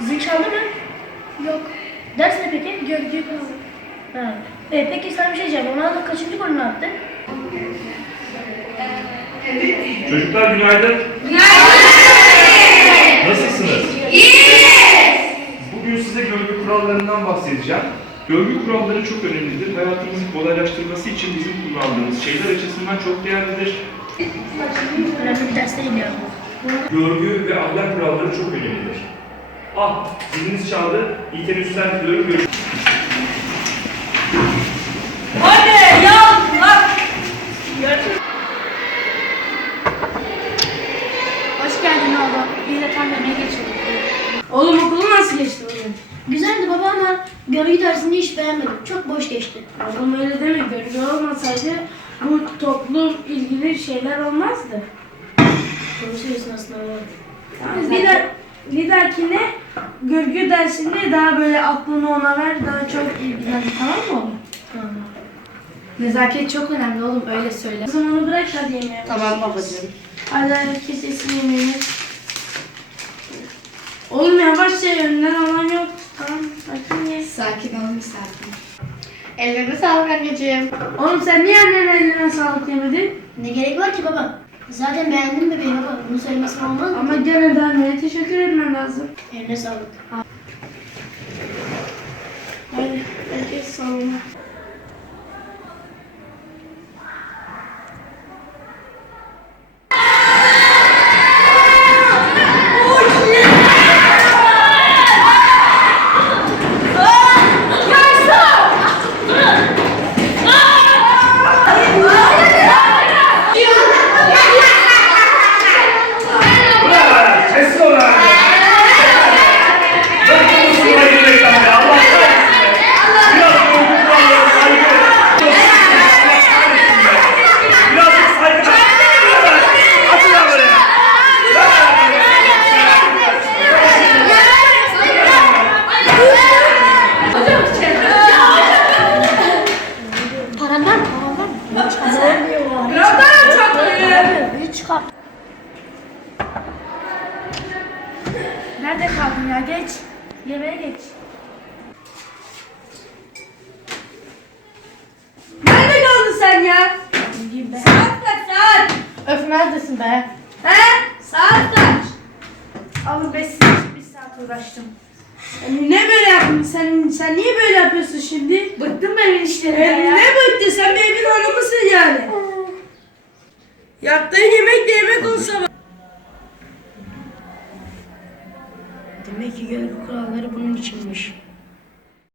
Zil çaldı mı? Yok. Ders ne peki? Gölge Gördüğü... kaldı. Hmm. Ha. E, peki sen bir şey diyeceğim. Ronaldo kaçıncı ne yaptın? Çocuklar günaydın. Günaydın. Nasılsınız? İyiyiz. Bugün size görgü kurallarından bahsedeceğim. Görgü kuralları çok önemlidir. Hayatımızı kolaylaştırması için bizim kullandığımız şeyler açısından çok değerlidir. Görgü ve ahlak kuralları çok önemlidir. Ah, diliniz çaldı. İlker Üstel diliyorum. Görüşürüz. Hadi yal bak. Hoş geldin abla. Bir de tam yemeğe geçiyorum. Oğlum okulu nasıl geçti bugün? Güzeldi baba ama görgü dersini hiç beğenmedim. Çok boş geçti. Oğlum öyle deme. Görgü olmasaydı bu toplum ilgili şeyler olmazdı. Konuşuyorsun aslında. Orada. Tamam, bir giden... de... Dakika. Bir ne? Görgü dersini daha böyle aklını ona ver. Daha çok ilgilen. Tamam mı oğlum? Tamam. Nezaket çok önemli oğlum. Öyle söyle. O zaman onu bırak hadi yemeğe. Tamam babacığım. Hadi herkes kes esin yemeğini. Oğlum yavaş şey önünden alan yok. Tamam sakin ye. Sakin oğlum sakin. Ellerine sağlık anneciğim. Oğlum sen niye annenin eline sağlık yemedin? Ne gerek var ki baba? Zaten beğendim de beni ama bunu söylemesin olmaz Ama mi? gene de teşekkür etmem lazım. Eline sağlık. Ha. Hadi, herkes sağlık. Nerede kaldın ya? Geç. Yemeğe geç. Nerede kaldın sen ya? Saat kaç Öf neredesin be? He? Saat kaç? Alın besin bir saat uğraştım. Yani ne böyle yaptın? Sen sen niye böyle yapıyorsun şimdi? Bıktım benim işlerime e, ya. Ne ya? bıktı? Sen benim bir oğlum musun yani? Yaptığın yemek de yemek olsa bak. Demek ki gönül kuralları bunun içinmiş.